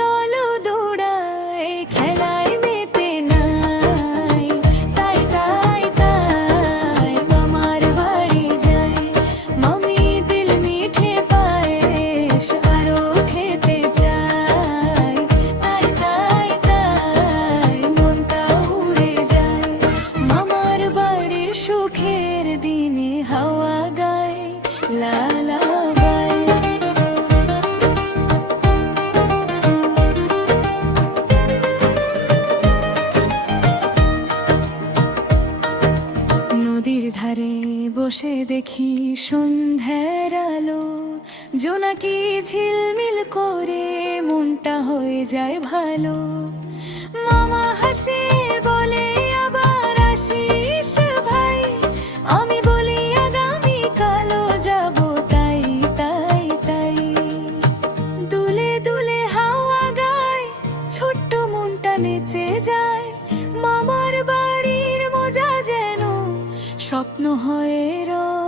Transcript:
দল দৌড়ায় খেলায় মেতে নাই, তাই তাই তাই মামার বাড়ি যায়। মামি দিল মিঠে পায়েস আরো খেতে চায়, তাই তাই তাই মনটা উড়ে যায়। মামার বাড়ির সুখের দিনে হাওয়া গায় লা লা বাই। নদীর ধারে বসে দেখি সন্ধ্যার আলো, জোনাকি ঝিলমিল করে মনটা হয়ে যায় ভালো। মামা হাসে বলে আবার আসিস ভাই, আমি বলি আগামী কালো যাব তাই তাই তাই। দুলে দুলে হাওয়া গায়, ছোট্ট মনটা নেচে যায়। মামার বাড়ির মজা যেন স্বপ্ন হয়ে রয়।